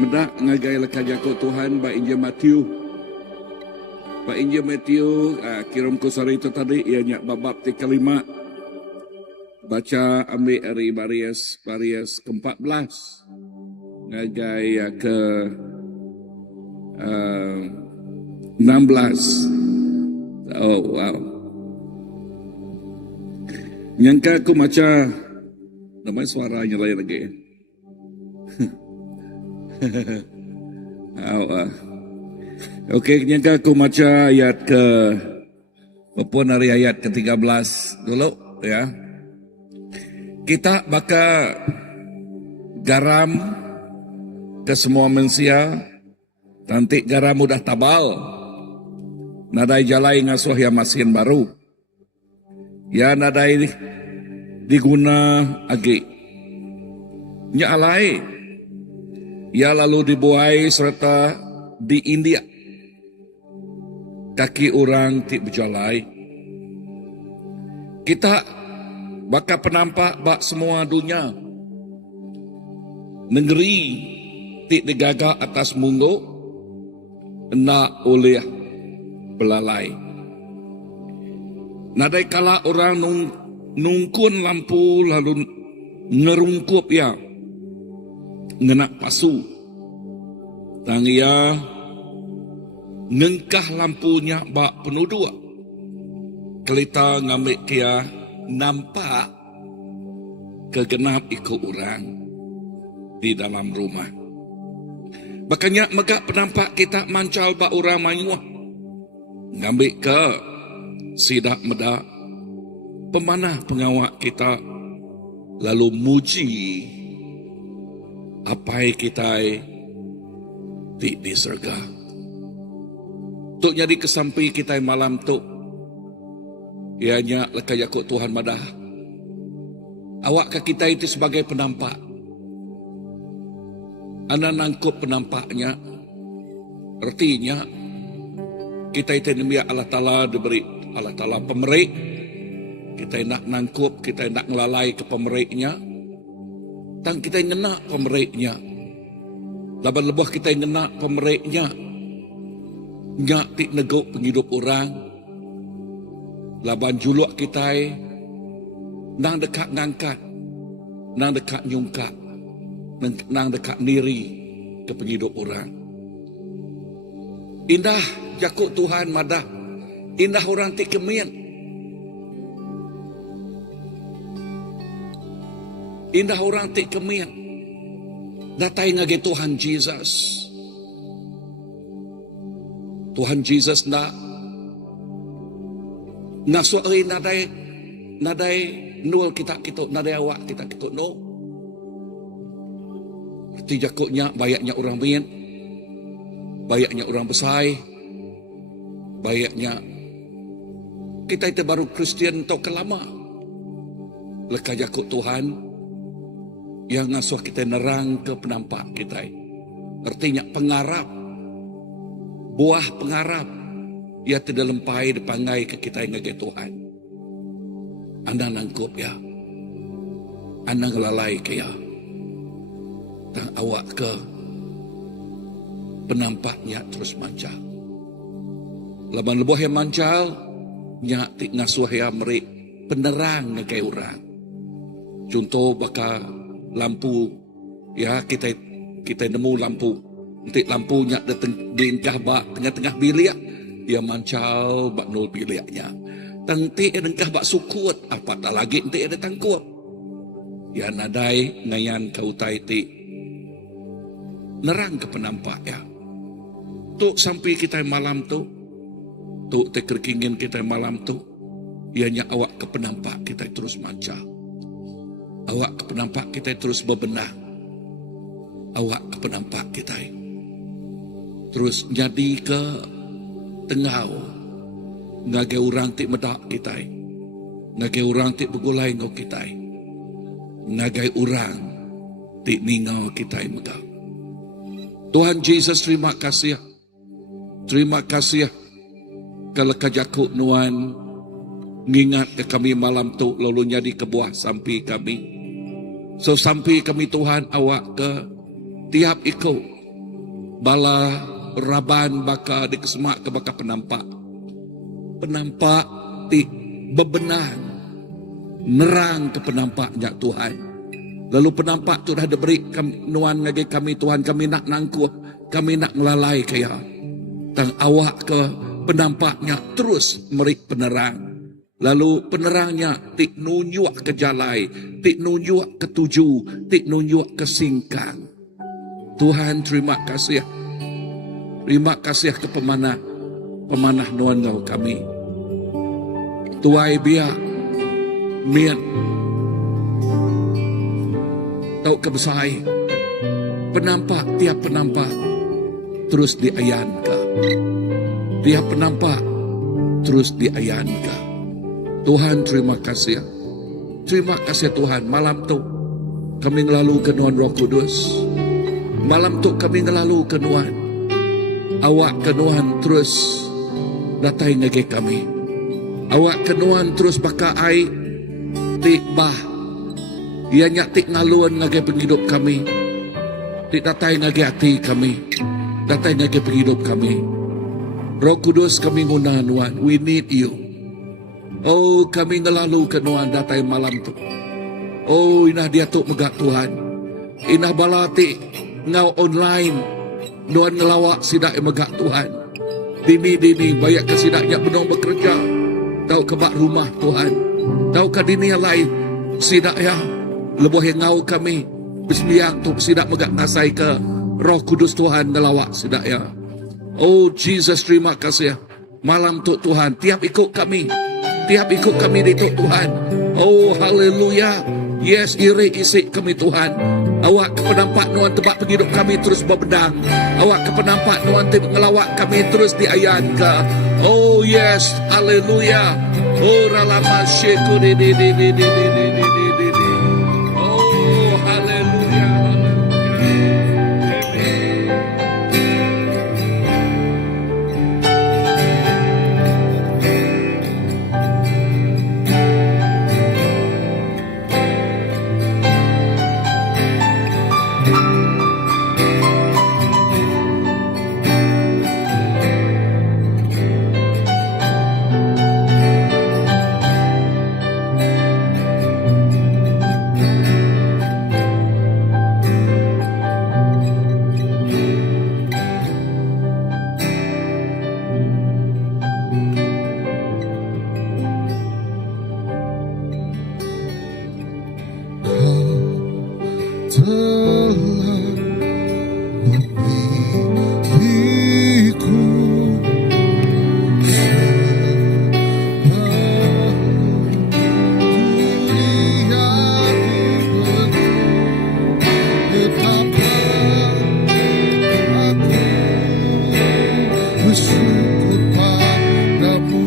medak ngagai lekaj aku Tuhan ba Injil Matthew. Ba Injil Matthew kirim ku sore itu tadi ianya bab kelima. Baca ambil dari baris ke-14 ngagai ke 16. Oh wow. Nyangka aku maca namanya suaranya lain lagi. Okey, nyangka aku maca ayat ke maupun dari ayat ke-13 dulu ya. Kita bakal garam ke semua manusia. Nanti garam mudah tabal. Nadai jalai ngasuh yang masin baru. Ya nadai diguna agi. Nya alai. Ya lalu dibuai serta di India. Kaki orang ti berjalai. Kita bakal penampak bak semua dunia. Negeri ti digagak atas munggo. Nak oleh belalai. Nadai kala orang nungkun lampu lalu ngerungkup ya. Ngenak pasu. Tang ia ngengkah lampunya bak penuh dua. Kelita ngambil kia nampak kegenap ikut orang di dalam rumah. Makanya megak penampak kita mancal bak orang mayuah. Ngambil ke sidak medak pemanah pengawak kita lalu muji apa kita di surga. Tuk jadi kesampi kita malam tu ianya lekai yakut Tuhan madah. Awak ke kita itu sebagai penampak. Anda nangkup penampaknya. Artinya kita itu demi Allah Ta'ala diberi Allah Ta'ala pemerik. Kita nak nangkup, kita nak ngelalai ke pemeriknya. Dan kita ngenak pemeriknya. Laban lebuh kita ngenak pemeriknya. Nyak tik neguk penghidup orang. Laban juluk kita nang dekat ngangkat. Nang dekat nyungkat. Nang dekat diri ke penghidup orang. Indah jakut Tuhan madah. Indah orang tik kemian. Indah orang tik kemian. Datai ngage Tuhan Jesus. Tuhan Jesus nak nasuai nadai nul kita nadai awak kita no. Seperti jakutnya bayaknya orang mian, bayaknya orang besai, bayaknya kita itu baru Kristian atau kelama. Lekah jakut Tuhan yang ngasuh kita nerang ke penampak kita. Artinya pengarap, buah pengarap, ia tidak lempai dipangai ke kita yang ngage Tuhan. Anda nangkup ya, anda ngelalai ke ya. Dan awak ke penampaknya terus mancal. Laban lebuh yang mancal, nyak tik ngasuh yang merik penerang ngagai orang. Contoh bakal lampu, ya kita nemu lampu. Nanti lampunya di tengah-tengah bilik, dia mancal bak nol biliknya. Nanti dengkah bak sukut, apa tak lagi nanti ada tangkup. Ya nadai ngayan kau taiti. Nerang ke penampak ya. Tuk sampai kita malam tu. Tuk tekerkingin kita malam tu. Ianya awak ke penampak kita terus manca. Awak ke penampak kita terus bebenah. Awak ke penampak kita terus jadi ke tengah. Ngage orang tik medak kita. Ngage orang tik begulai ngau kita. Ngage orang tik ningau kita medak. Tuhan Yesus terima kasih. Terima kasih. Kalau kajakuk nuan ngingat ke kami malam tu lalu jadi kebuah sampai kami. So sampai kami Tuhan awak ke tiap ikut bala raban baka dikesemak ke baka penampak. Penampak ti bebenan nerang ke penampaknya Tuhan. Lalu penampak tu dah diberi nuan ngagi kami Tuhan, kami nak nangku, kami nak melalai kaya. Tang awak ke penampaknya terus merik penerang. Lalu penerangnya tik nunjuk ke jalai, tik nunjuk ke tuju, tik nunjuk ke singkang. Tuhan terima kasih. Terima kasih ke pemanah nuan ngau kami. Tuai biak mian tau kebesai penampak tiap penampak terus diayan ka. Tiap penampak terus diayan ka. Tuhan terima kasih. Terima kasih Tuhan. Malam tu kami ngelalu ke Nuan Roh Kudus. Malam tu kami ngelalu ke Nuan. Awak ke Nuan terus datai ngage kami. Awak ke Nuan terus baka ai tik bah. Ia nyak tik ngaluan ngage penghidup kami. Tik datai ngage hati kami. Datai ngage penghidup kami. Roh Kudus kami nguna Nuan. We need you. Oh, kami ngelalu ke Nuan datai malam tu. Oh, inah dia tu megak Tuhan. Inah balati ngau online. Nuan ngelawak sidak megak Tuhan. Dini banyak ke sidaknya benong bekerja. Tahu kebak rumah Tuhan. Tahu ke dini yang lain. Sidak ya. Lebuh yang ngau kami. Bismillah tu sidak megak nasai ke Roh Kudus Tuhan ngelawak sidak ya. Oh, Jesus terima kasih. Malam tu Tuhan. Tiap ikut kami. Tiap ikut kami di Tuhan. Oh, haleluya. Yes, iri isi kami Tuhan. Awak ke penampak Nuan tebak penghidup kami terus berbedang. Awak ke penampak Nuan tebak ngelawak kami terus diayan ke. Oh, yes, haleluya. Oh, ralama syeku di. Oh, haleluya. Allahku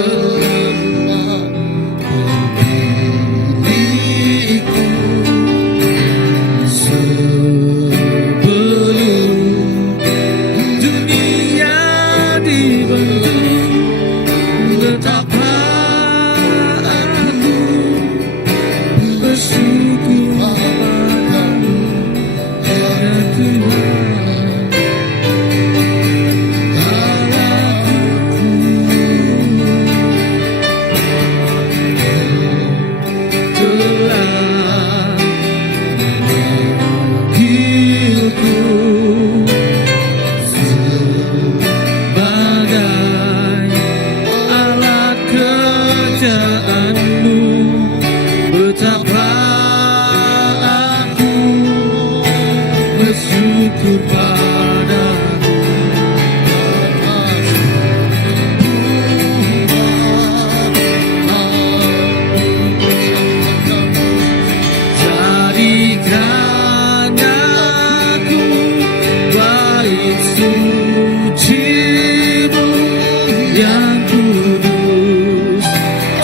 telah memilihku sebelum dunia dibentuk. Betapa aku bersyukur padamu, ya Tuhan, Allahku. Telah memanggilku sebagai alat kerjaanmu. Betapa aku bersyukur padamu. Jadikan aku bait suci-Mu yang kudus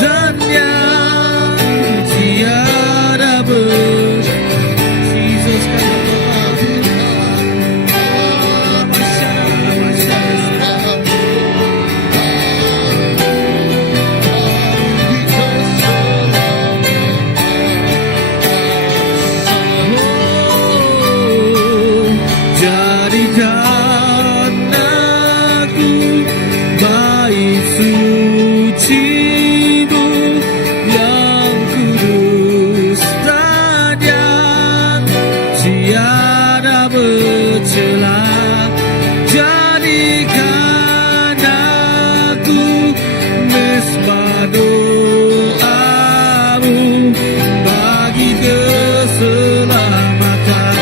dan yang tiada Jesus jadikan aku bait suci-Mu yang kudus dan yang tiada bercela. Jadikan aku mesbah doa-Mu bagi keselamatan.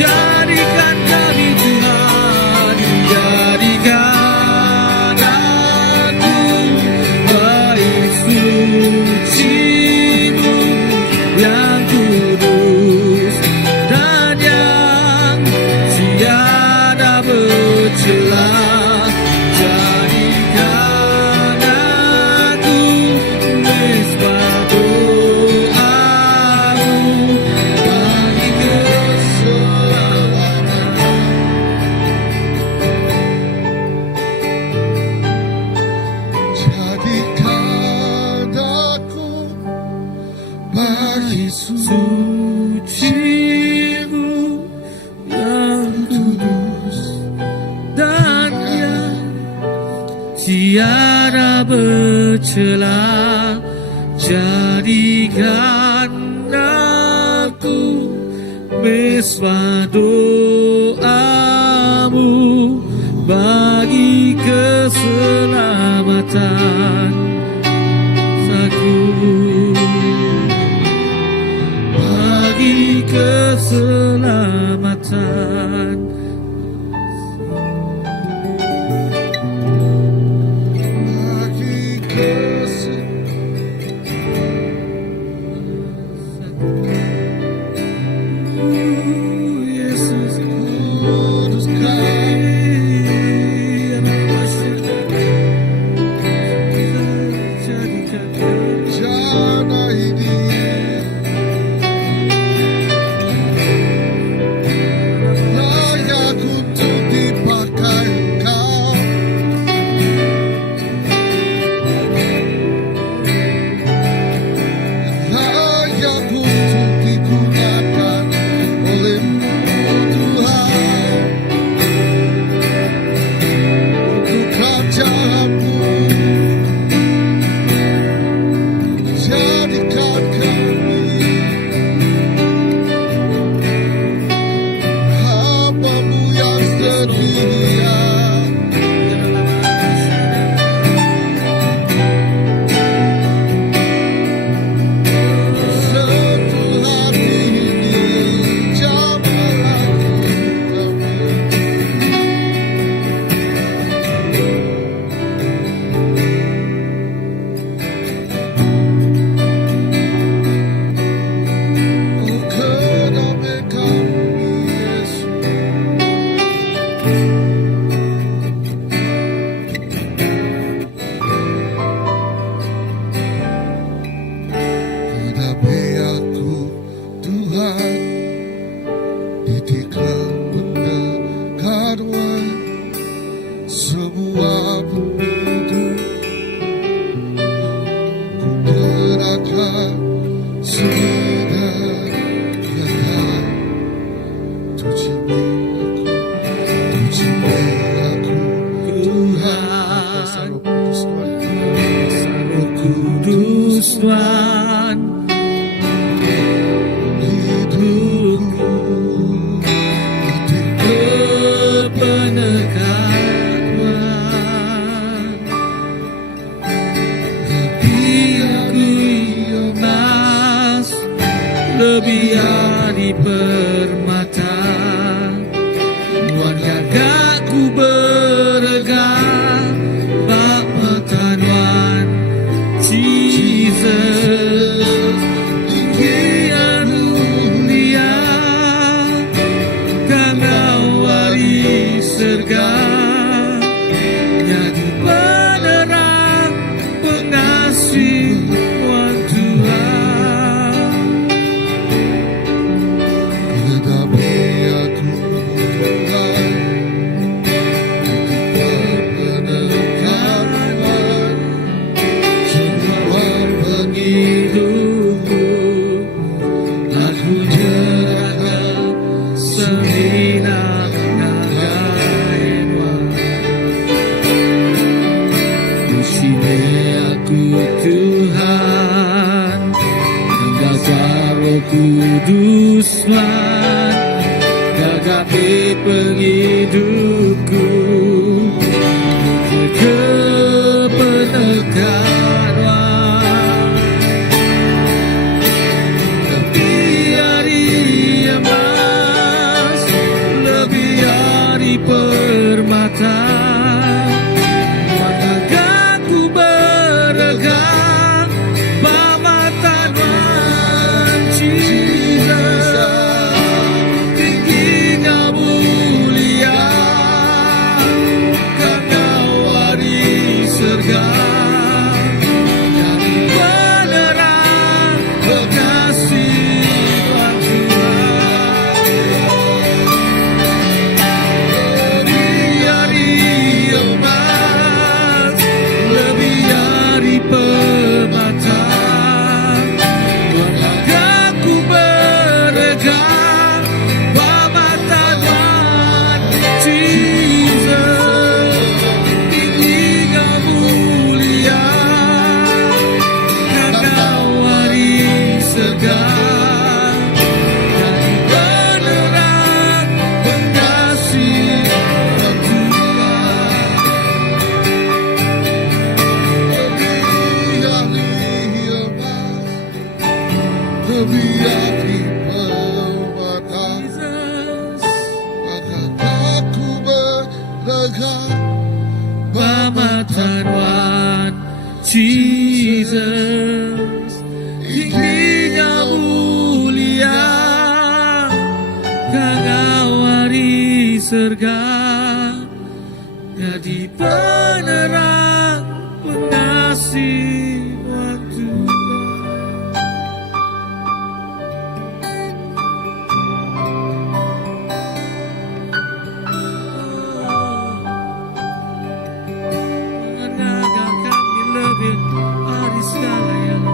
Jadikan kami Tuhan, jadikan aku bait suci-Mu yang kudus dan yang tiada bercela. Jadikan aku mesbah doa-Mu bagi keselamatan. Jadikan aku bait suci-Mu yang kudus dan yang tiada bercela. Jadikan aku mesbah doa-Mu bagi keselamatan aku, bagi keselamatan. Bagi Yesus kudus jana ini semua penduduk ku nyerahkan segenap nyata. Tujuh aku Tuhan, Roh Kudus Tuhan, hidupku itu kepenekaan. Lebih aku emas, lebih dari permata. Tuhan gagakku beragam, bak mata Tuhan Jesus. Tinggian mulia karena waris surga, nyata penerang pengasih Tuhan Tuhan. Tetapi aku Tuhan, perpenekaan semua pengikutmu, aku nyerahkan segenap nyawanya. Di sini aku Tuhan, gagah Roh Kudus Tuhan, gagapi penghidupku, kepenekaan. Lebih dari emas, lebih dari permata. Wajahku beragam, mata Tuhan Jesus. Tingginya mulia karena waris surga, jadi penerang kekasih Tuhan Tuhan. Lebih dari emas, lebih dari permata. Wajahku beragam, mata Tuhan Jesus. Tingginya mulia karena waris surga, jadi penerang pengasih Tuhan Tuhan. Lebih dari permata, aku beragam, mata Tuhan Jesus. Tingginya mulia karena waris surga, jadi penerang pengasih Tuhan Tuhan. Karena kami lebih dari segala yang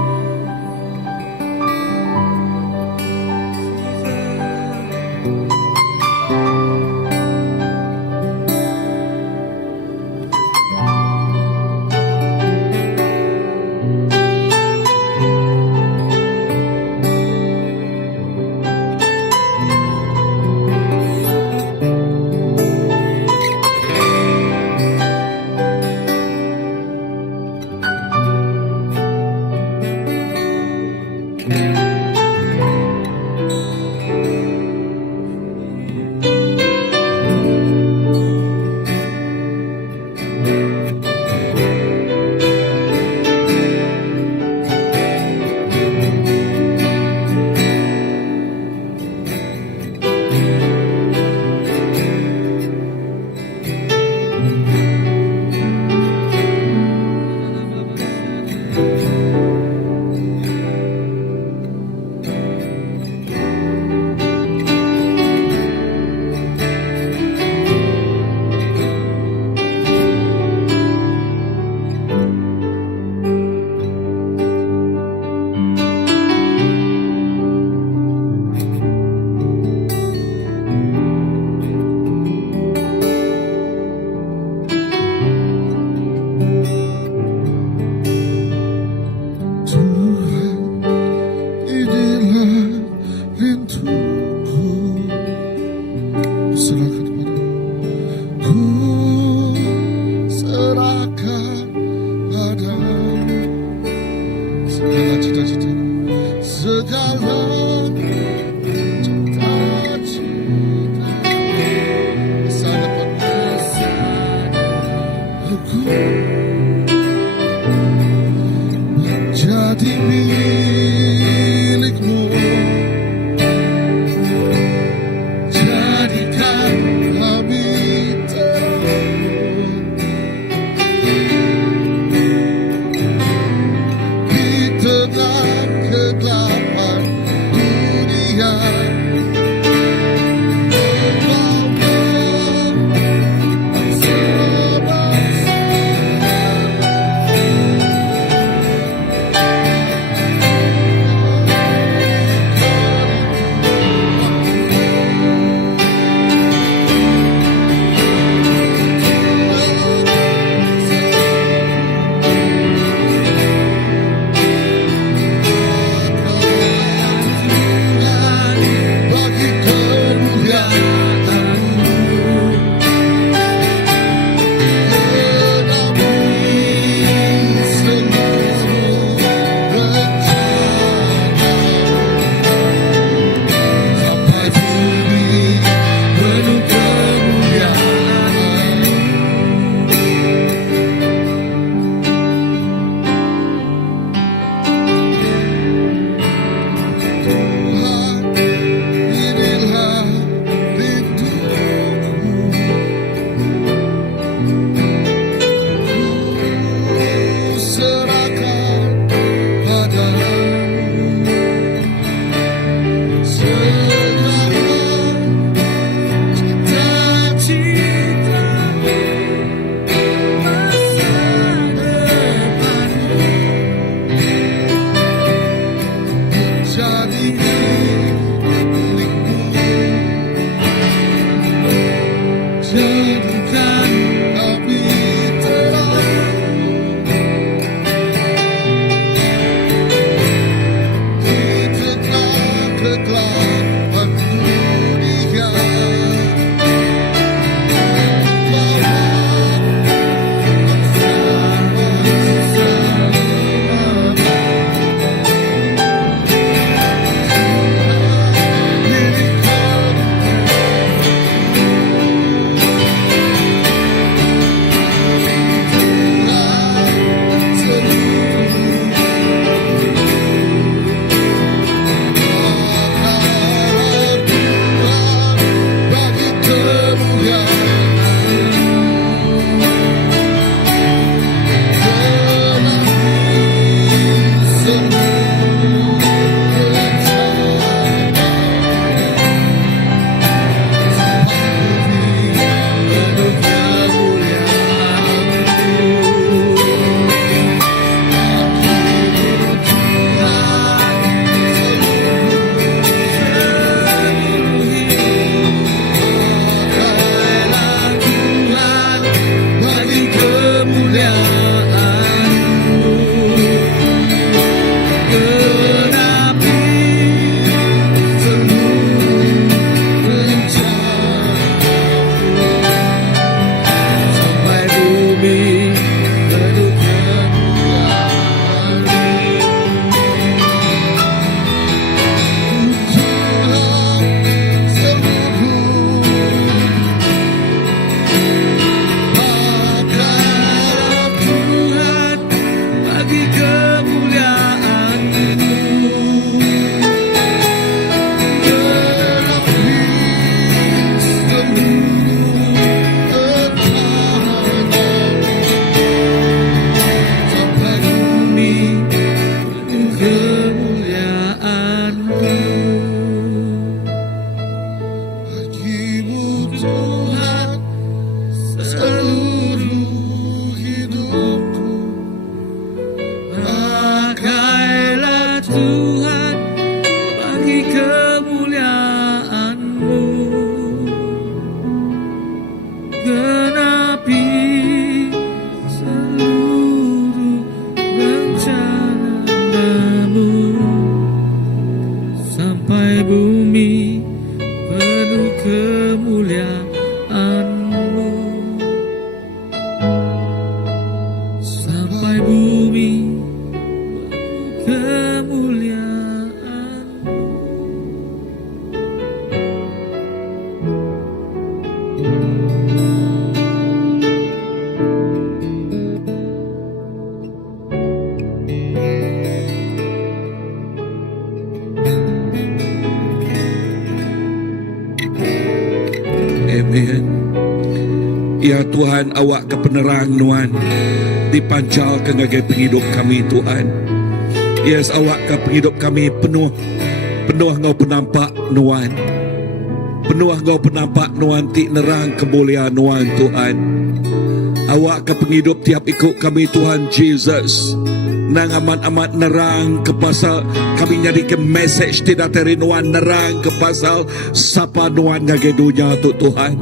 serahkan padamu segala cita-cita, segala cita-cita, masa depan aku menjadi milikmu. Jadikan kami terang di tengah kegelapan dunia. Tuhan, awak ke penerang Nuan dipancarkan ngagai penghidup kami Tuhan. Yes, awak ke penghidup kami penuh ngau penampak Nuan. Penuh ngau penampak Nuan ti nerang kemuliaan Nuan Tuhan. Awak ke penghidup tiap ikut kami Tuhan Jesus. Nang amat-amat nerang ke pasal kami nyari ke message tidak dari Nuan, nerang ke pasal sapa Nuan ngagai dunia tu Tuhan.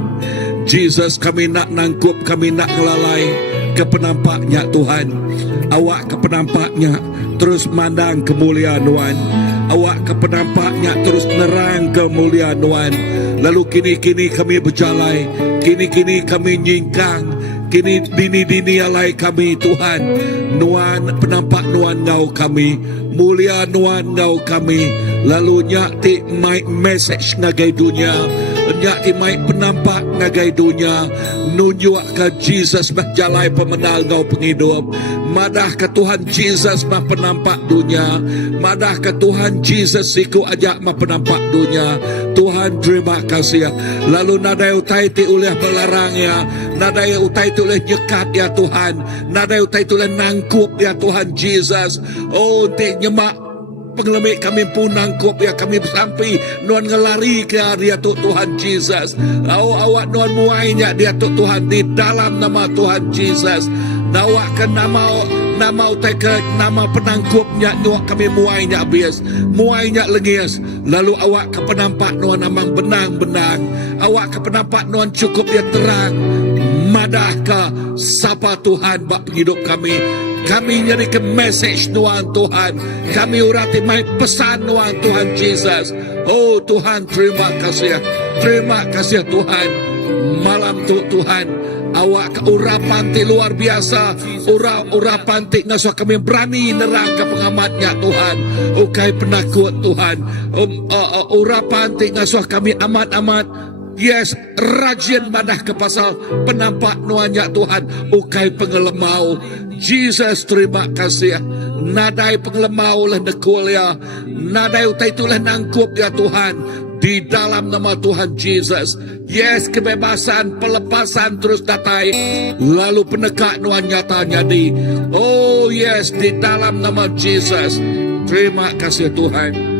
Jesus, kami nak nangkup, kami nak ngelalai ke penampaknya Tuhan. Awak ke penampaknya terus mandang kemuliaan Nuan. Awak ke penampaknya terus nerang kemuliaan Nuan. Lalu kini-kini kami berjalai, kini-kini kami nyingkang, kini dini-dini alai kami Tuhan. Nuan, penampak Nuan ngau kami, mulia Nuan ngau kami. Lalu nyakti mai message ngagai dunia, nyakti mai penampak ngagai dunia, nunjuk ke Jesus berjalai pemenang ngau penghidup. Madah ke Tuhan Jesus mah penampak dunia, madah ke Tuhan Jesus siku ajak mah penampak dunia. Tuhan terima kasih. Lalu nadai utai ti oleh belarangnya, nadai utai ti oleh nyekat ya Tuhan, nadai utai ti oleh nangkup ya Tuhan Jesus. Oh, ti nyemak pengelemik kami pun nangkup ya, kami sampai Nuan ngelari ke dia tu Tuhan Jesus. Awak Nuan muainya dia tu Tuhan di dalam nama Tuhan Jesus. Nawak ke nama utai ke nama penangkupnya Nuan kami muainya habis, muainya lengis. Lalu awak ke penampak Nuan amang benang-benang, awak ke penampak Nuan cukup dia terang. Madah ke sapa Tuhan bak penghidup kami. Kami nyari ke message Nuan Tuhan, kami urati mai pesan Nuan Tuhan Jesus. Oh Tuhan, terima kasih Tuhan. Malam tu Tuhan, awak ke urapan ti luar biasa, urapan ti ngasuh kami berani nerang ke pengamatnya Tuhan. Ukai penakut Tuhan, urapan ti ngasuh kami amat-amat. Yes, rajin madah ke pasal penampak Nuannya Tuhan. Ukai pengelemau. Jesus, terima kasih. Nadai pengelemau lah nekul ya. Nadai utai itulah nangkup ya Tuhan. Di dalam nama Tuhan Jesus. Yes, kebebasan, pelepasan terus datai. Lalu penekak Nuan nyata jadi. Oh yes, di dalam nama Jesus. Terima kasih Tuhan.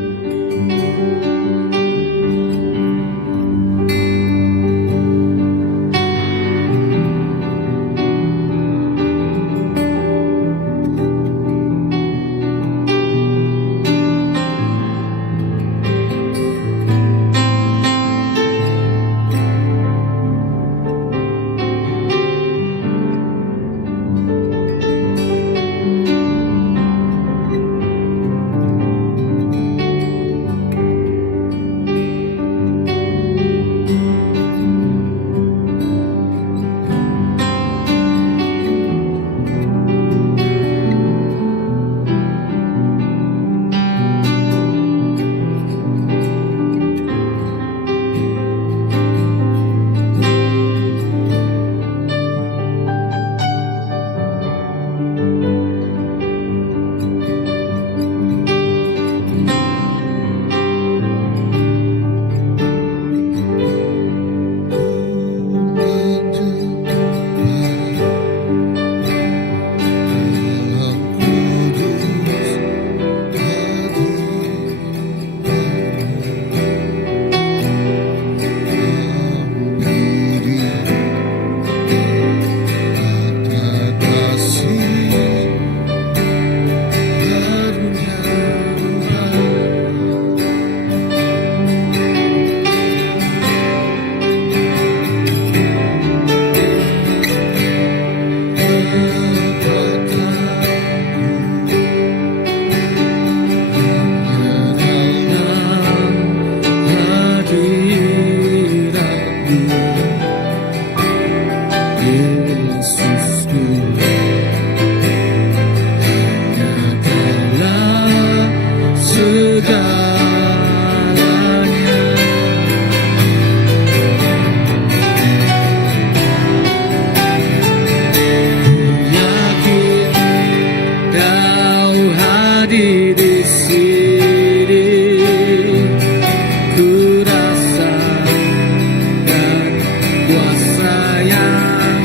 Kuasa yang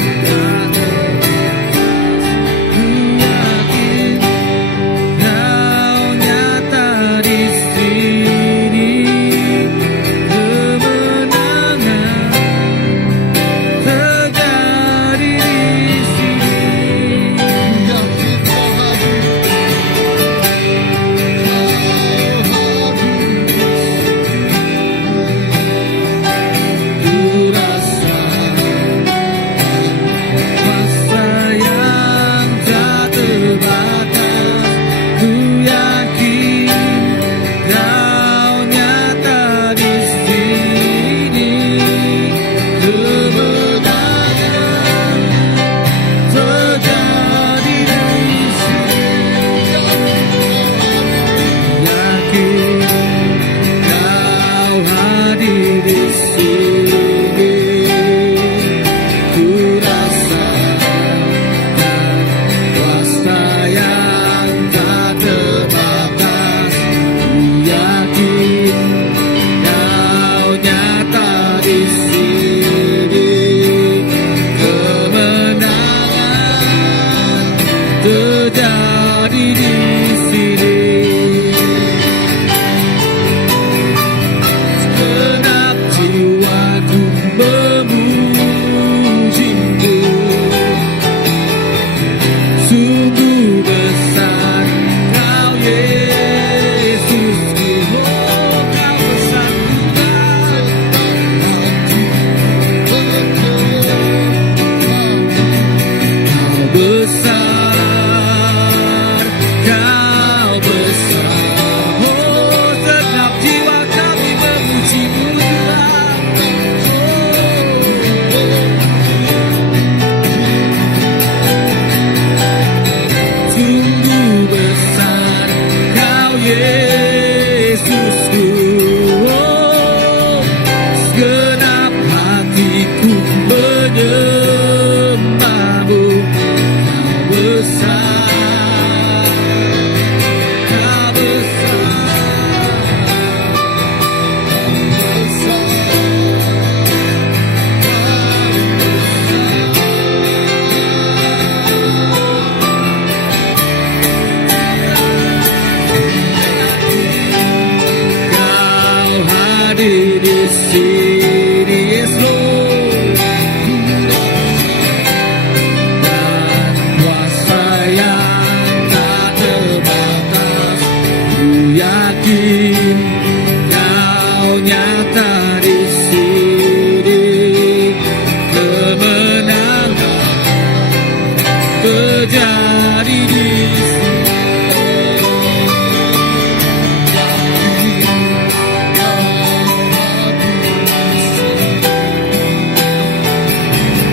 terjadi di sini. Segenap jiwaku memujimu. Sungguh besar Kau Yesusku, oh Kau besar Tuhan. Kau besar, Kau besar, oh segenap jiwa kami memuji-Mu Tuhan. Sungguh besar Kau Yesusku, oh segenap hatiku menyembah-Mu. Kau besar, Kau Kau hadir di sini, yes Lord. Dan kuasa yang tak terbatas, ku yakin Kau nyata di sini. Kemenangan terjadi di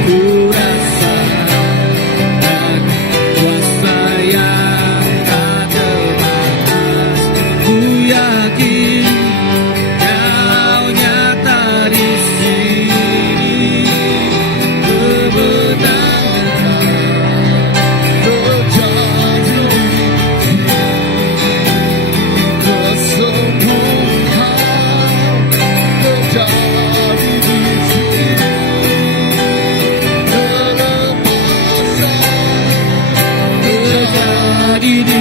ku rasakan kuasa yang tak terbatas. Ku yakin Kau nyata di sini. Kemenangan terjadi di sini. Terjadi di sini.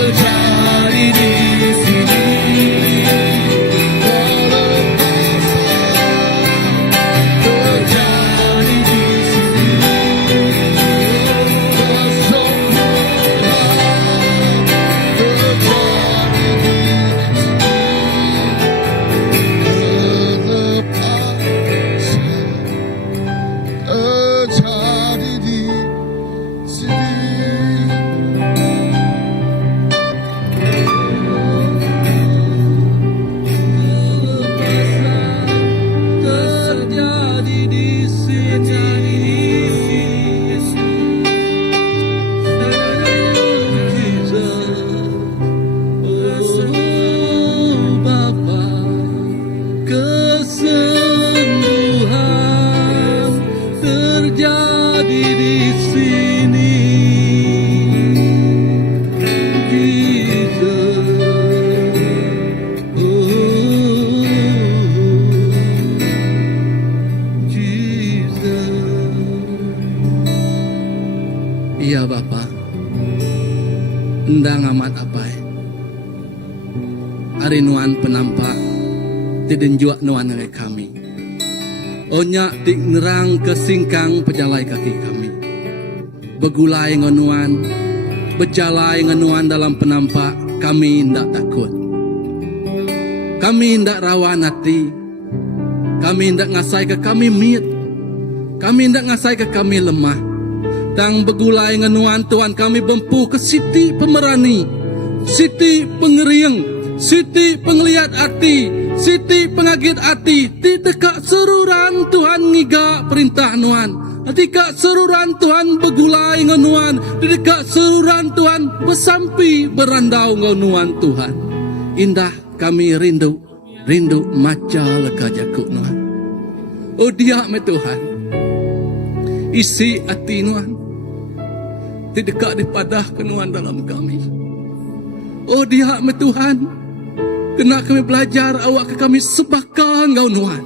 Terjadi di sini. Terjadi di sini. Oh Bapa, kesembuhan terjadi di sini. Jesus, oh Jesus. Iya Bapa, endang amat apai. Ari nuan penampak tidin juak nuan ngai kami. Onya tik nerang kesingkang pejalai kaki kami. Begulai ngonuan, bejalai ngonuan dalam penampak kami ndak takut. Kami ndak rawan hati. Kami ndak ngasai ke kami miet. Kami ndak ngasai ke kami lemah. Tang begulai ngonuan Tuhan kami bempu ke Siti pemerani, Siti pengeriang, Siti penglihat hati, Siti pengagit hati. Tidak seruran Tuhan ngiga perintah nuan. Tidak seruran Tuhan begulai ngonuan. Tidak seruran Tuhan besampi berandau ngonuan Tuhan. Indah kami rindu maca leka jakuk nuan. Oh dia me Tuhan, isi hati nuan. Tidak dipadah kenuan dalam kami. Oh dia me Tuhan, kena kami belajar awak ke kami sebakang ngau nuan.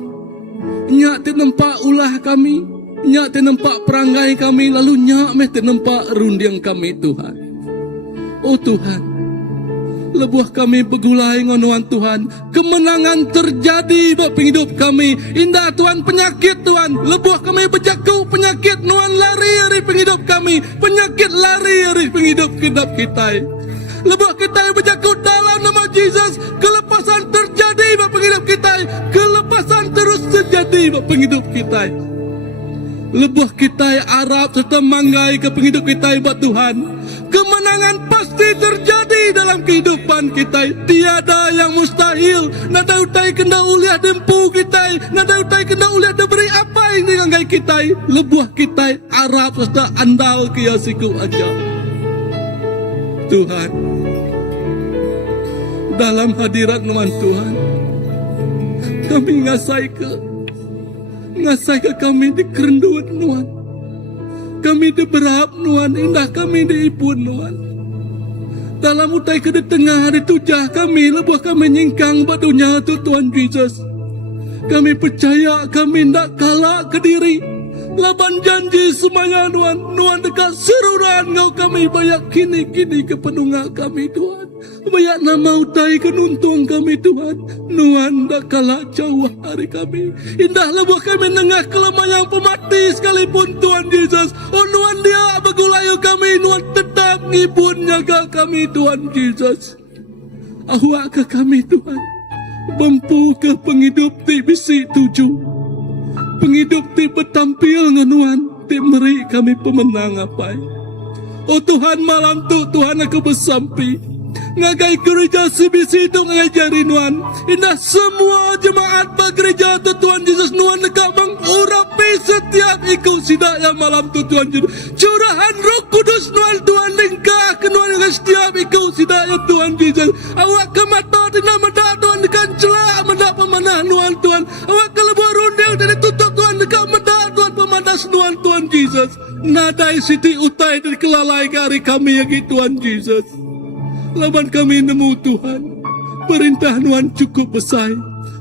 Nyak nampak ulah kami, nyak nampak perangai kami, lalu nyak nampak rundiang kami Tuhan. Oh Tuhan, lebuh kami begulai ngonoan Tuhan, kemenangan terjadi buat hidup kami. Indah Tuhan penyakit Tuhan, lebuh kami berjaku penyakit nuan lari dari penghidup kami, penyakit lari dari penghidup kita. Lebuh kita berjaku dalam nama Yesus, kelepasan terjadi buat penghidup kita, kelepasan terus terjadi buat penghidup kita. Lebuh kita Arab serta manggai ke penghidup kita buat Tuhan. Kemenangan pasti terjadi dalam kehidupan kita. Tiada yang mustahil. Nada utai kena uliah dempu kita. Nada utai kena uliah diberi apa yang dianggai kita. Lebuh kita Arab serta andal kiasiku aja. Tuhan, dalam hadirat Tuhan Tuhan, kami ngasai ke kami di kerenduan Tuhan. Kami di berap Tuhan, indah kami di ipun Tuhan. Dalam utai ke di tengah di tujah kami, lebuh kami nyingkang batunya tu Tuhan Yesus. Kami percaya kami tidak kalah ke diri. Laban janji semuanya Tuhan, Tuhan dekat seruran ngau kami banyak kini-kini ke penungak kami Tuhan. Banyak nama utai kenuntung kami Tuhan. Tuhan tak kalah jauh hari kami. Indah lebuh kami nengah kelemahan pemati sekalipun Tuhan Yesus. Oh Tuhan dia begulayu kami, Tuhan tetap ngibun jaga kami Tuhan Yesus. Awak ke kami Tuhan, bempu ke penghidup ti bisi 7. Penghidup ti bertampil nganuan ti meri kami pemenang apa. Oh Tuhan malam tu Tuhan aku bersampi ngagai gereja sebisi itu ngajari Nuan. Indah semua jemaat ba gereja tu Tuhan Yesus Nuan dekat mengurapi setiap ikut sidak yang malam tu Tuhan Yesus. Curahan Roh Kudus Nuan Tuhan lingkah ke Nuan dengan setiap ikut sidak yang Tuhan Yesus. Awak ke mata tina mendak Tuhan dekat celak mendak pemanah Nuan Tuhan. Awak ke lebuh runding dan tutup Tuhan dekat mendak Tuhan pemanas Nuan Tuhan Yesus. Nadai siti utai dan kelalai kari kami yang Tuhan Yesus. Laban kami nemu Tuhan, perintah Nuan cukup besar,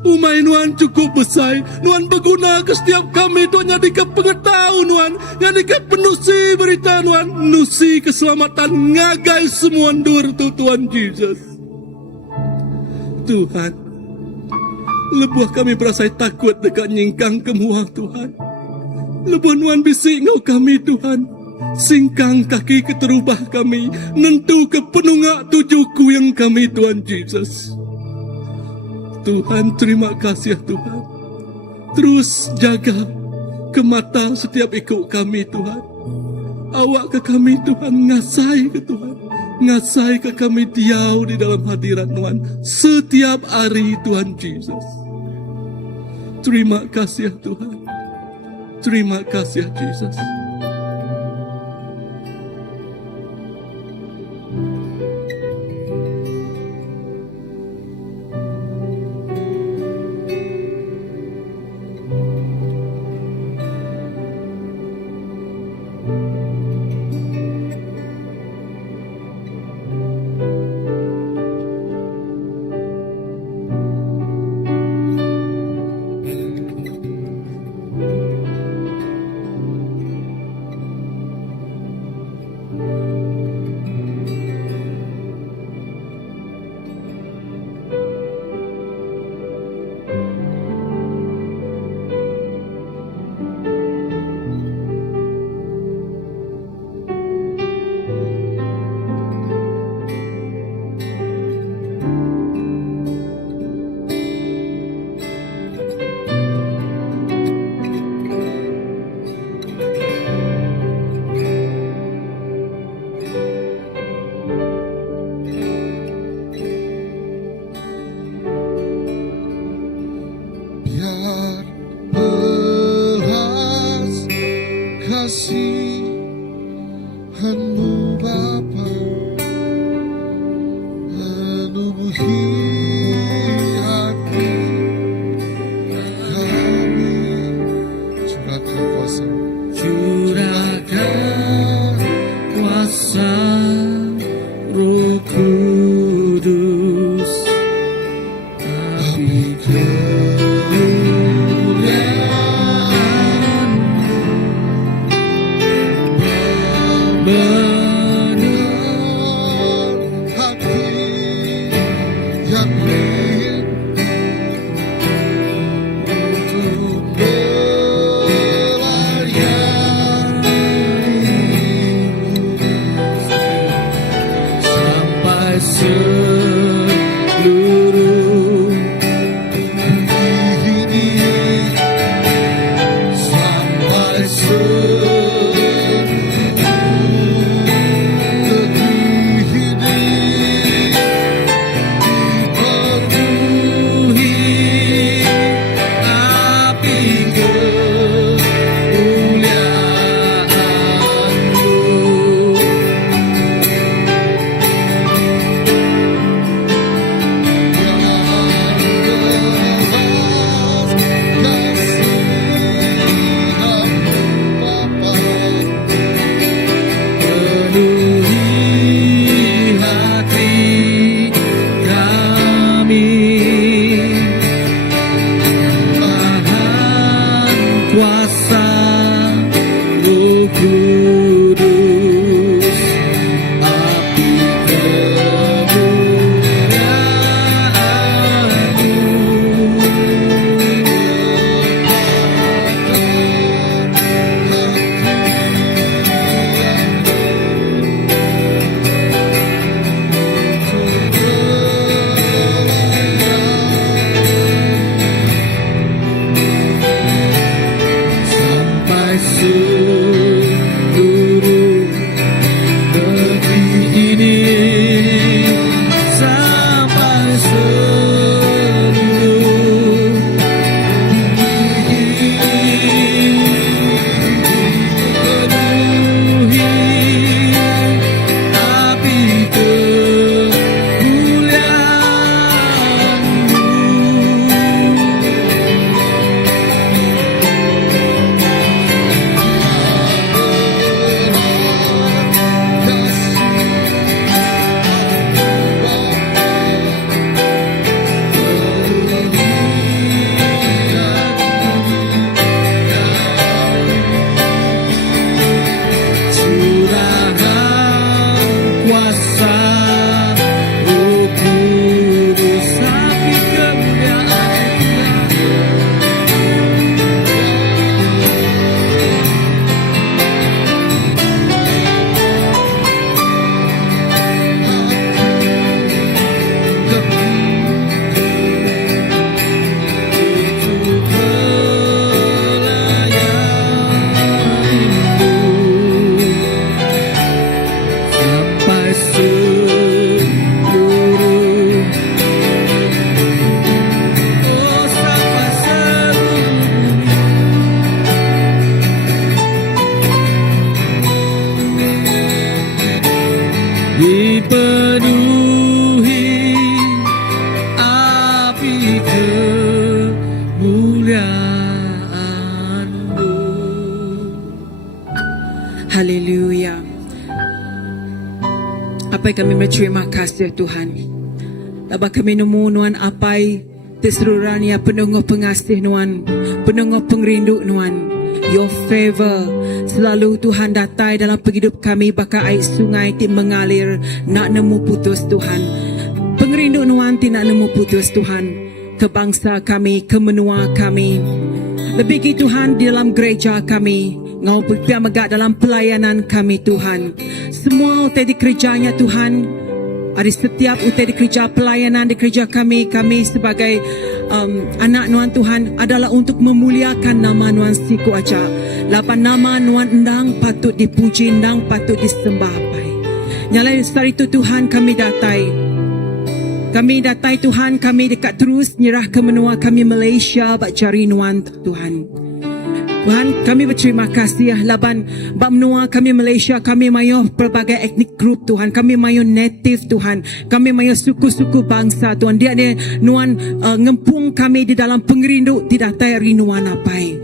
umai Nuan cukup besar. Nuan berguna ke setiap kami Tuhan, jadi ke pengetahuan Nuan, jadi ke penusi berita Nuan, nusi keselamatan ngagai semua dur tu Tuhan Yesus. Tuhan, lebuh kami berasa takut dekat nyingkang kemuah Tuhan. Lebuh Nuan bisik ngau kami Tuhan. Singkang kaki keterubah kami, nentu ke penungak tujuku yang kami Tuhan Yesus. Tuhan terima kasih Tuhan. Terus jaga ke mata setiap ikut kami Tuhan. Awak ke kami Tuhan, ngasai ke Tuhan. Ngasai ke kami diau di dalam hadirat Tuhan setiap hari Tuhan Yesus. Terima kasih Tuhan. Terima kasih Yesus. kasihan-Mu Bapa, penuhi hati kami. Curahkan kuasa, curahkan kuasa Roh Kudus, api kemuliaan dipenuhi api kemuliaan-Mu. Haleluya. Apai kami berterima kasih Tuhan. Laba kami nemu nuan apai terserurania penunggu pengasih nuan, penunggu pengrindu nuan. Your favor selalu Tuhan datai dalam hidup kami, baka air sungai ti mengalir nak nemu putus Tuhan. Pengrindu nuan ti nak nemu putus Tuhan. Ke bangsa kami, ke menua kami. Lebih lagi Tuhan di dalam gereja kami, Ngau berpihak megak dalam pelayanan kami Tuhan. Semua utai di kerjanya Tuhan. Ada setiap utai di kerja pelayanan di kerja kami sebagai anak Nuan Tuhan adalah untuk memuliakan nama Nuan siku aja. Lapan nama Nuan endang patut dipuji, endang patut disembah pai. Nyalai dari itu Tuhan kami datai. Kami datai Tuhan, kami dekat terus nyerah ke menua kami Malaysia bak cari Nuan Tuhan. Tuhan, kami berterima kasih laban bab menua kami Malaysia, kami mayu berbagai etnik group Tuhan, kami mayu native Tuhan, kami mayu suku-suku bangsa Tuhan. Dia Nuan ngempung kami di dalam pengerindu tidak tahu rinuan apai.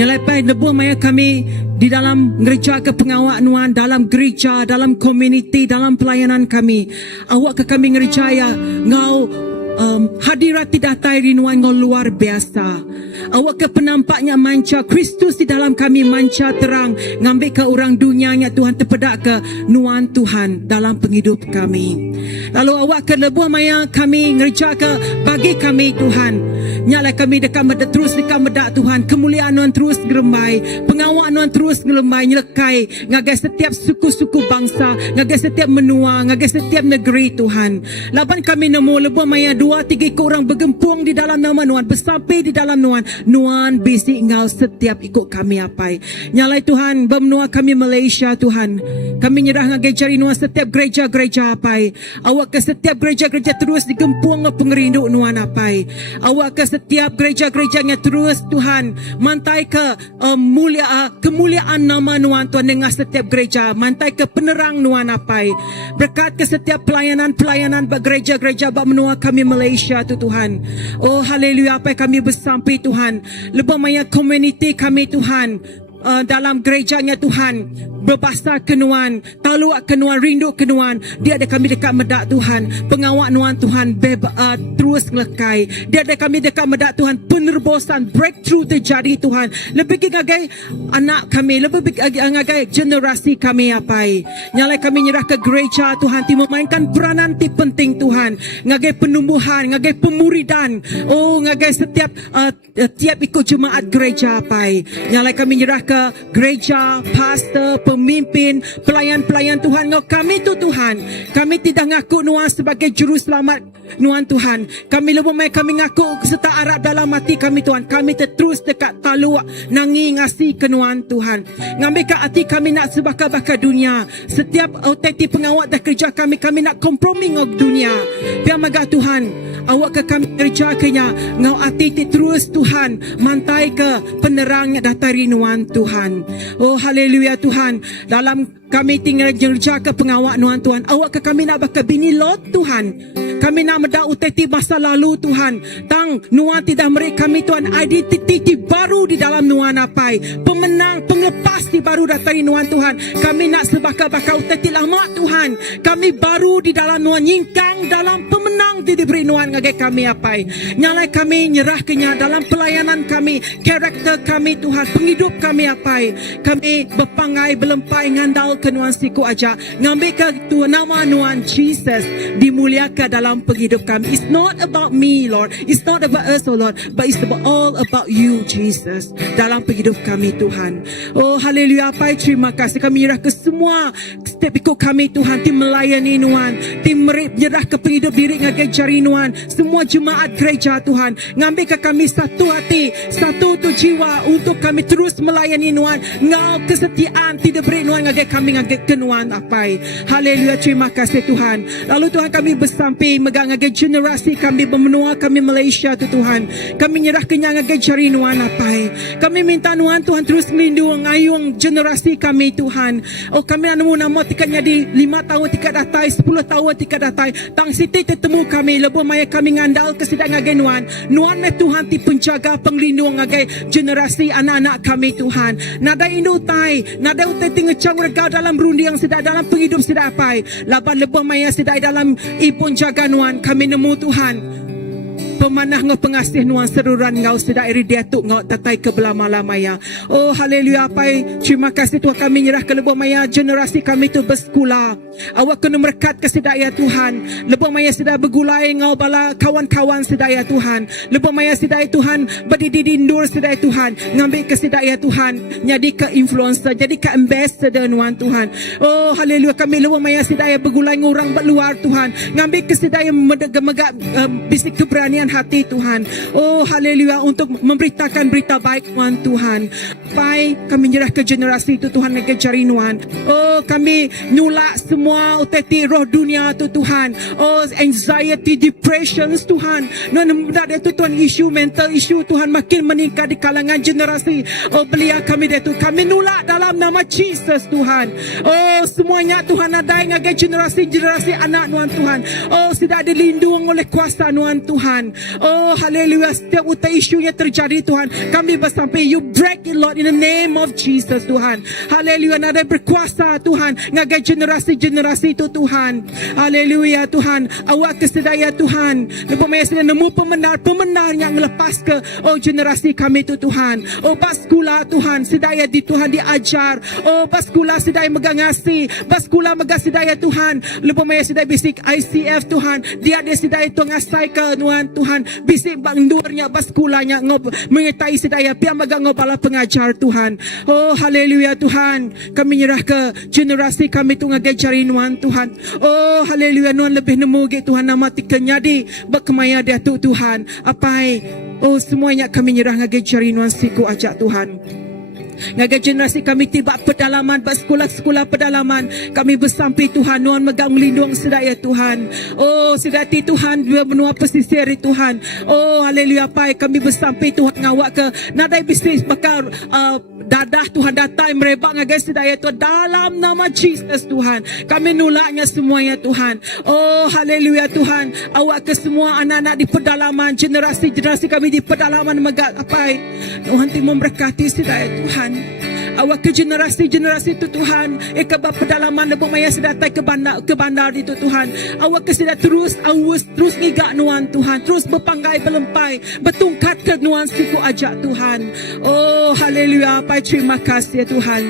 Yang lepas lebuh maya kami di dalam gereja ke pengawak Nuan, dalam gereja, dalam komuniti, dalam pelayanan kami. Awak ke kami gereja ya, ngau hadirat tidak tahu rinuan ngau luar biasa. Awak ke penampaknya manca Kristus di dalam kami manca terang, ngambil ke orang dunianya Tuhan, terpedak ke Nuan Tuhan dalam penghidup kami. Lalu awak ke lebuh maya kami ngerja ke bagi kami Tuhan, nyala kami dekat terus dekat medak Tuhan, kemuliaan Nuan terus gerembai, pengawak Nuan terus gerembai nyelekai ngagai setiap suku-suku bangsa, ngagai setiap menua, ngagai setiap negeri Tuhan. Laban kami nemu lebuh maya 2, 3 ikut orang bergempung di dalam nama Nuhan, bersampai di dalam Nuhan. Nuhan bisik ngau setiap ikut kami apai. Nyalai Tuhan, bermenua kami Malaysia Tuhan. Kami nyerah ngagai jari Nuhan setiap gereja-gereja apai. Awak ke setiap gereja-gereja terus digempung ngau pengerindu Nuhan apai. Awak ke setiap gereja-gerejanya terus Tuhan mantai ke kemuliaan nama Nuhan Tuhan dengan setiap gereja, mantai ke penerang Nuhan apai. Berkat ke setiap pelayanan gereja-gereja bak menua kami Malaysia tu Tuhan. Oh haleluya, apa kami bersampai Tuhan. Lebih banyak community kami Tuhan. Dalam gerejanya Tuhan, berbahasa kenuan, taluak kenuan, rindu kenuan. Dia ada kami dekat medak Tuhan, pengawak nuan Tuhan terus ngelekai. Dia ada kami dekat medak Tuhan, penerbosan, breakthrough terjadi Tuhan. Lebih ngagai anak kami, lebih ngagai generasi kami apai. Nyalai kami nyerah ke gereja Tuhan, ti memainkan peranan ti penting Tuhan. Ngagai penumbuhan, ngagai pemuridan. Oh ngagai setiap tiap ikut jemaat gereja apai. Nyalai kami nyerah ke gereja, pastor, pemimpin, pelayan-pelayan Tuhan. Kami tu Tuhan, kami tidak ngaku Nuhan sebagai juru selamat Nuhan Tuhan. Kami lebih baik kami ngaku serta Arab dalam hati kami Tuhan. Kami terus dekat taluak nangi ngasih ke Nuhan Tuhan. Ngambil ke hati kami nak sebaka-baka dunia. Setiap otoritas pengawat dah kerja kami nak kompromi ngok dunia. Biar magah Tuhan, awak ke kami kerja kenya ngau hati terus Tuhan mantai ke penerang datari Nuhan Tuhan. Oh haleluya Tuhan. Dalam kami tinggal kerja ke pengawak Nuhan Tuhan, awak ke kami nak bakal bini lot Tuhan. Kami nak mendak uteti masa lalu Tuhan. Tang Nuhan tidak beri kami Tuhan identiti baru di dalam Nuhan apai. Pemenang, penglepas di baru datari Nuhan Tuhan. Kami nak sebaka-baka uteti lama Tuhan. Kami baru di dalam Nuhan, nyingkang dalam pemenang diberi Nuhan ngagai kami apai. Nyalai kami nyerah kenya dalam pelayanan kami, karakter kami Tuhan, penghidup kami apai. Kami berpangai belempai ngandal ke Nuhan siku aja. Ngambil ke Tuhan nama Nuhan Jesus dimuliakan dalam penghidup kami. It's not about me, Lord. It's not about us, oh Lord. But it's all about you, Jesus. Dalam penghidup kami, Tuhan. Oh, haleluya. Apa terima kasih. Kami nyerah ke semua step ikut kami, Tuhan. Tim melayani, Tuhan. Tim menyerah ke penghidup diri ngagai jari, Tuhan. Semua jemaat gereja, Tuhan. Ngambil ke kami satu hati, satu tu jiwa untuk kami terus melayani, Tuhan. Ngau kesetiaan tidak beri, Tuhan. Ngagai kami, ngagai kenuan apai. Haleluya. Terima kasih, Tuhan. Lalu, Tuhan, kami bersampai megang ngagai generasi kami bermenua kami Malaysia tu Tuhan. Kami nyerah kenyang ngagai jari Nuhan apai. Kami minta Nuhan Tuhan terus melindungi ngayung generasi kami Tuhan. Oh kami anu nama tikanya di 5 tahun tikat datai, 10 tahun tikat datai. Tang siti tetemu kami lebih maya kami ngandal kesidang ngagai Nuhan. Nuhan me Tuhan ti penjaga penglindung ngagai generasi anak-anak kami Tuhan. Nada indu tai, nada utai tingecang regau dalam rundi yang sedang dalam penghidup sedang apai. Laban lebih maya sedang dalam ipun jaga Nuhan, kami nemu Tuhan pemanah ngau pengasih Nuhan seruran ngau sedai iri dia tu ngau tatai ke belah malam maya. Oh haleluya apai. Terima kasih Tuhan, kami nyerah ke lebih maya generasi kami tu bersekolah. Awak kena berkat ke sedaya Tuhan. Lebih maya sedai bergulai ngau bala kawan-kawan sedaya Tuhan. Lebih maya sedai Tuhan berdiri dindur sedaya Tuhan. Ngambil ke sedaya Tuhan. Jadi ke influencer, jadi ke ambassador Nuhan Tuhan. Oh haleluya, kami lebih maya sedaya bergulai ngurang luar Tuhan. Ngambil ke sedaya megak bisik keberanian hati Tuhan. Oh haleluya, untuk memberitakan berita baik Tuhan. Pai kami nyerah ke generasi itu Tuhan ngagai jari Tuhan. Oh kami nulak semua uteti roh dunia tu Tuhan. Oh anxiety, depressions Tuhan. Nunda dia tu Tuhan, isu mental isu Tuhan makin meningkat di kalangan generasi. Oh belia kami dia tu, kami nulak dalam nama Jesus Tuhan. Oh semuanya Tuhan ada ngagai generasi anak Tuhan. Oh sudah dilindungi oleh kuasa Tuhan. Oh haleluya, setiap utai isunya terjadi Tuhan, kami bersampai you break it Lord in the name of Jesus Tuhan. Haleluya, nada berkuasa Tuhan ngagai generasi itu Tuhan. Haleluya Tuhan, awak kesedaya Tuhan. Lepas maya sedang nemu pemenar yang lepas ke oh generasi kami itu Tuhan. Oh bas sekolah Tuhan sedaya di Tuhan diajar. Oh bas sekolah sedaya megang ngasih, bas sekolah megang sedaya Tuhan. Lepas maya sedaya bisik ICF Tuhan, dia sedaya tu ngasai ke Tuhan. Tuhan. Bisik bang durnya bas kulanya ngob mengetai sedaya pia magang ngobala pengajar Tuhan. Oh haleluya Tuhan. Kami nyerah ke generasi kami tu ngajari nuan Tuhan. Oh haleluya nuan lebih nemugi Tuhan nama tikanya di berkemaya dia tu Tuhan. Apai oh semuanya kami nyerah ngajari nuan siku ajak Tuhan. Ngagai generasi kami tiba pedalaman, sekolah-sekolah pedalaman. Kami bersampai Tuhan, Nuan megang melindung sedaya Tuhan. Oh, sedati Tuhan, dua benua pesisir Tuhan. Oh, haleluya Pai, kami bersampai Tuhan ngawak ke nadai bisnis bakar dadah Tuhan datai merebak ngagai sedaya Tuhan dalam nama Jesus Tuhan. Kami nolaknya semuanya Tuhan. Oh, haleluya Tuhan. Awak ke semua anak-anak di pedalaman, generasi-generasi kami di pedalaman megak Pai. Tuhan ti memberkati sedaya Tuhan. Awak ke generasi-generasi itu Tuhan. Ekabah pedalaman lebih maya sedatai ke bandar itu Tuhan. Awak ke sedat terus ngigak nuan Tuhan. Terus berpanggai berlempai. Bertungkat ke nuan siku ajak Tuhan. Oh haleluya. Apa terima kasih ya Tuhan.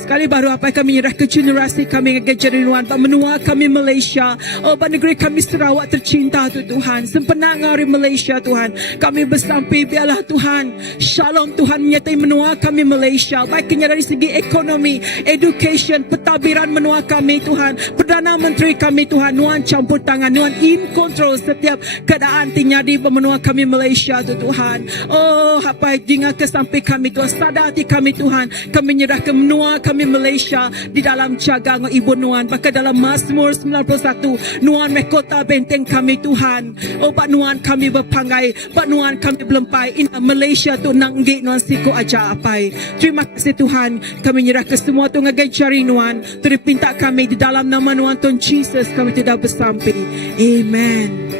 Sekali baru apa kami nyerah ke generasi kami ngajari nuan. Menua kami Malaysia. Oh negeri kami Sarawak tercinta tu Tuhan. Sempena ngari Malaysia Tuhan. Kami bersampai biarlah Tuhan. Shalom Tuhan menyertai menua kami Malaysia. Baiknya dari segi ekonomi, education, pentadbiran menua kami Tuhan. Perdana Menteri kami Tuhan, Nuan campur tangan, Nuan in control setiap keadaan tinyadi menua kami Malaysia tu Tuhan. Oh, apa jinga ke sampai kami Tuhan, sadati kami Tuhan. Kami nyerah ke menua kami Malaysia di dalam jaga Ibu Nuan. Bahkan dalam Mazmur 91, Nuan mahkota benteng kami Tuhan. Oh, Pak Nuan kami berpanggai, Pak Nuan kami belempai. In Malaysia tu nanggi Nuan siku aja apai. Terima kasih Tuhan. Kami nyerah ke semua tu ngagai cari Nuan. Terpinta kami di dalam nama Nuan Tuhan Jesus kami tidak bersampai. Amen.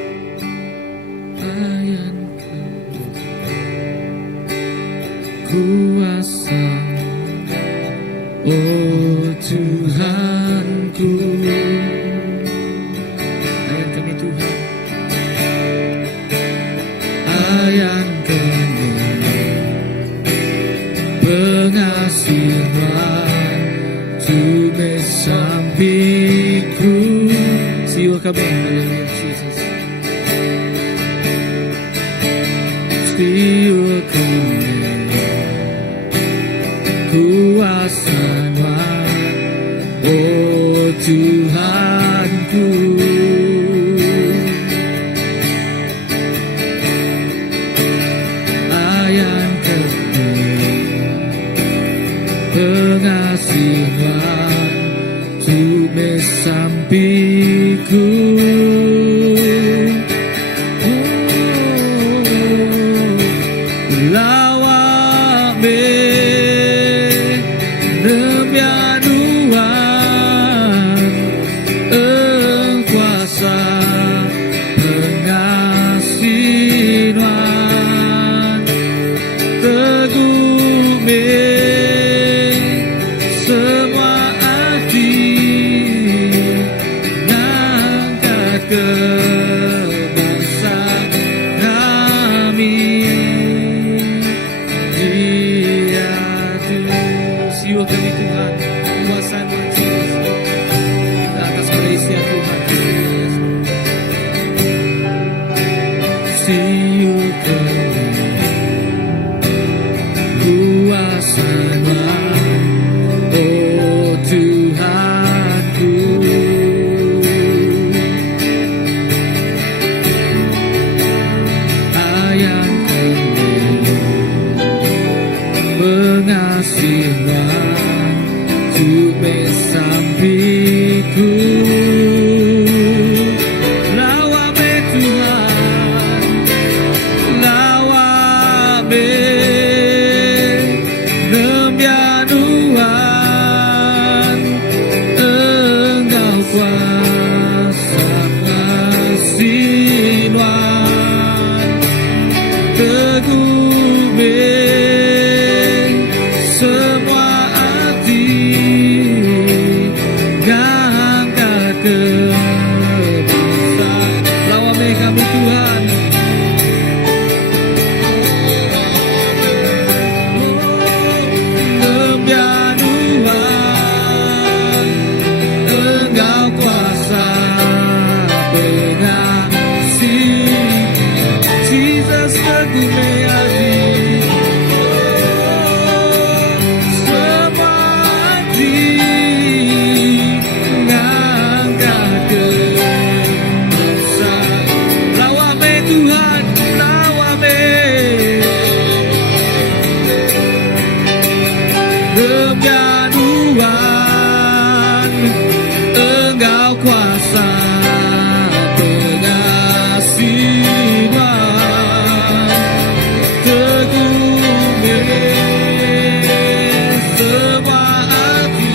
Kuasa, oh Tuhanku. Ayat kami Tuhan. Ayat kami pengasihan Tuhan sampiku. Siwa kami, haleluya Jesus. Siwa kami kuasa oh Tuhanku. Ayat pengasihan Tuhan sampiku. Lawak me nemianuan engkuasa pengasihan teguh me semua hati ngangkat ke bangsa kami. Dia Tuhan, siwa kami Tuhan, kuasa Tuhan Jesus di atas Malaysia Tuhan. Siwa kami kuasa oh Tuhanku. Ayat kami pengasihan Tuhan sampiku. Lawa me Tuhan, lawa me nemianuan engkau kuasa kasihan teguh me semua hati ngangkat Kegaduhan Engkau kuasa pengasihan Teguhkan semua hati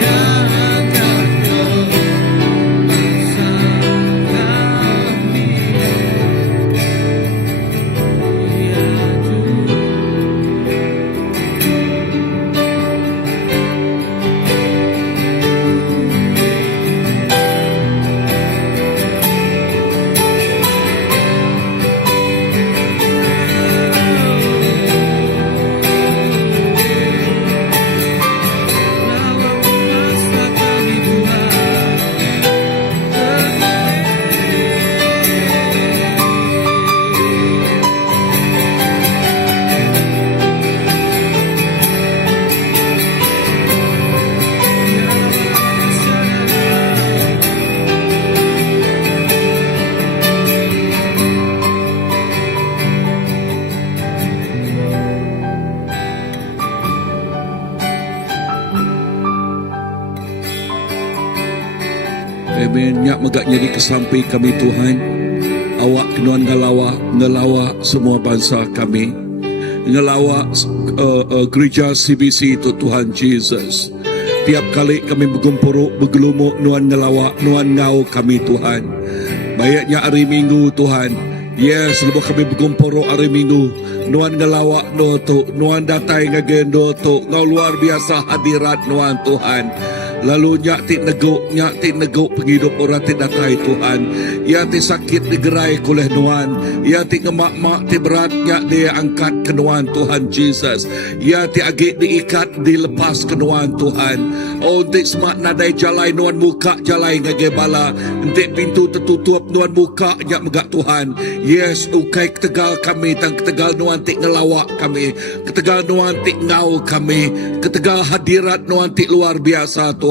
Dan kau kami Ya Amen. Nyak megak jadi kesampi kami Tuhan. Awak kenuan ngelawa semua bangsa kami. Ngelawa gereja CBC itu Tuhan Jesus. Tiap kali kami bergempuruk, bergelumuk, nuan ngelawa, nuan ngau kami Tuhan. Bayaknya hari Minggu Tuhan. Yes, lepas kami bergempuruk hari Minggu. Nuan ngelawa no tu, nuan datai ngagendo tu. Ngau luar biasa hadirat nuan Tuhan. Lalu nyak ti neguk penghidup orang ti datai Tuhan. Ya ti sakit digerai kuleh nuan. Ya ti ngemak-mak ti berat nyak dia angkat ke nuan Tuhan Jesus. Ya ti agik diikat dilepas ke nuan Tuhan. Oh ti semak nadai jalai nuan muka jalai ngage bala. Ti pintu tertutup nuan muka nyak megak Tuhan. Yes, ukai ketegal kami tang ketegal nuan ti ngelawak kami. Ketegal nuan ti ngau kami. Ketegal hadirat nuan ti luar biasa Tuhan.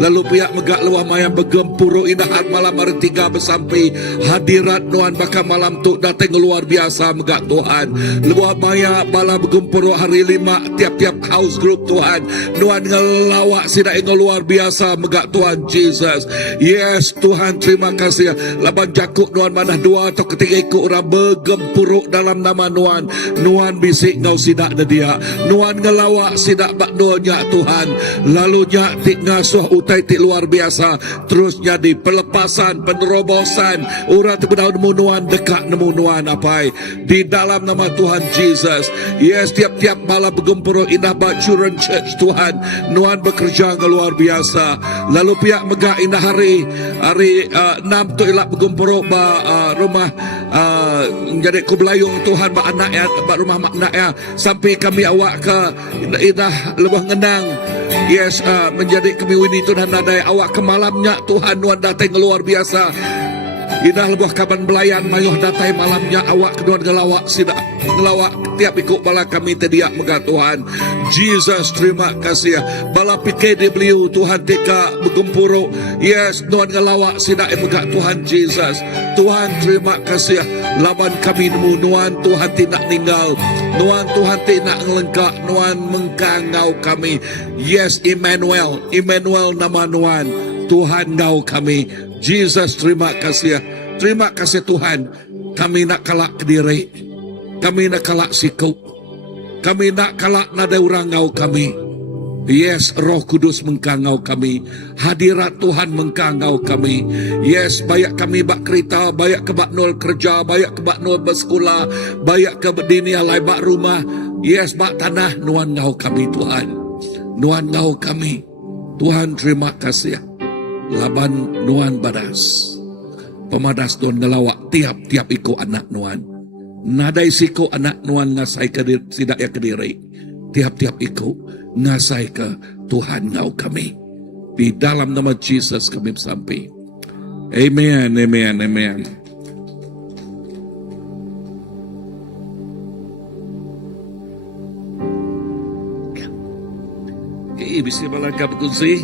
Lalu pihak megak luah mayang bergempuru indahat malam hari 3 bersampai hadirat nuan baka malam tu datang luar biasa megak Tuhan. Luah maya bala bergempuru hari 5 tiap-tiap house group Tuhan. Nuan ngelawak sidai luar biasa megak Tuhan Jesus. Yes Tuhan, terima kasih. Laban jakuk nuan manah dua atau ketiga ikut orang bergempuru dalam nama nuan. Nuan bisik ngau sidak na dia. Nuan ngelawak sidak bak nuannya Tuhan. Lalu nyak tik ngasuh utai tik luar biasa. Terus jadi pelepasan, penerobosan. Orang tu benar nemu nuan dekat nemu nuan apai. Di dalam nama Tuhan Jesus. Yes, tiap-tiap malam bergempuru indah bak children church Tuhan. Nuan bekerja luar biasa. Lalu pihak megak indah hari 6 tu ilak bergempuru ba rumah jadi kubelayung Tuhan ba anak ya, ba rumah makna ya. Sampai kami awak ke indah lebah ngenang. Yes, menjadi kami wini Tuhan nadai awak ke malamnya Tuhan nuan datang luar biasa. Indah lebuh kaban belayan mayuh datai malamnya awak keduan ngelawak sidak ngelawak tiap ikut bala kami tediak megah Tuhan Jesus. Terima kasih bala PKW Tuhan tika bergempuru. Yes, nuan ngelawak sidak megah Tuhan Jesus. Tuhan terima kasih. Laban kami nemu nuan Tuhan tidak ninggal. Nuan Tuhan tidak ngelengkak. Nuan mengkangau kami. Yes, Emmanuel nama nuan Tuhan ngau kami. Jesus, terima kasih. Terima kasih Tuhan. Kami nak kalak kediri. Kami nak kalak sikau. Kami nak kalak nada orang ngau kami. Yes, Roh Kudus mengkangau kami. Hadirat Tuhan mengkangau kami. Yes, bayak kami bak kereta, bayak ke bak nol kerja, bayak ke bak nol bersekolah, bayak ke dunia lai bak rumah. Yes, bak tanah nuan ngau kami Tuhan. Nuan ngau kami. Tuhan terima kasih. Laban nuan badas. Pemadas nuan ngelawak tiap-tiap iko anak nuan. Nadai siko anak nuan ngasai ke sidak ya kediri. Tiap-tiap iko ngasai ke Tuhan ngau kami. Di dalam nama Jesus kami sampai. Amen, amen, amen. Okay, bisa balagap kunci.